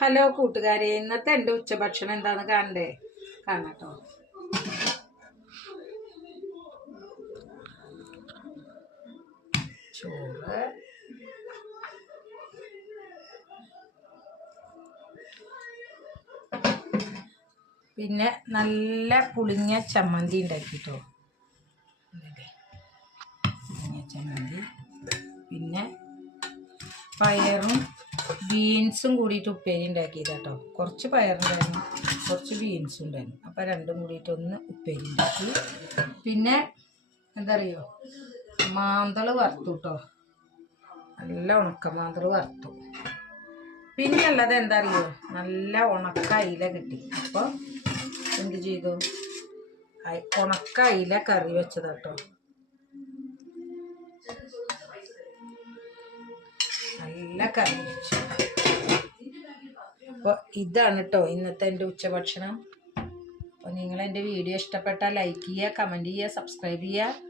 Hello കൂട്ടുകാരെ ഇന്നത്തെ എന്റെ ഉച്ചഭക്ഷണം എന്താന്ന് കാണണ്ടേ? കാണട്ടോ ചോറ്. പിന്നെ നല്ല പുളിങ്ങ ചമ്മന്തി ഉണ്ടാക്കിട്ടോ പുളിഞ്ഞ ചമ്മന്തി. പിന്നെ പയറും ബീൻസും കൂടിയിട്ട് ഉപ്പേരി ഉണ്ടാക്കിയത് കേട്ടോ കുറച്ച് പയറുണ്ടായിരുന്നു കുറച്ച് ബീൻസും ഉണ്ടായിരുന്നു. അപ്പം രണ്ടും കൂടിയിട്ട് ഒന്ന് ഉപ്പേരി ഉണ്ടാക്കി. പിന്നെ എന്താ അറിയോ മാന്തൾ വറുത്തു കേട്ടോ നല്ല ഉണക്ക മാന്തൾ വറുത്തു. പിന്നെ ഉള്ളത് എന്താ അറിയോ നല്ല ഉണക്ക അയില കിട്ടി. അപ്പോൾ എന്ത് ചെയ്തു? ഉണക്ക അയില കറി വെച്ചതാട്ടോ. നല്ല കറി. അപ്പോൾ ഇതാണ് കേട്ടോ ഇന്നത്തെ എന്റെ ഉച്ചഭക്ഷണം. അപ്പോൾ നിങ്ങൾ എന്റെ വീഡിയോ ഇഷ്ടപ്പെട്ടാൽ ലൈക്ക് ചെയ്യുക കമന്റ് ചെയ്യുക സബ്സ്ക്രൈബ് ചെയ്യുക.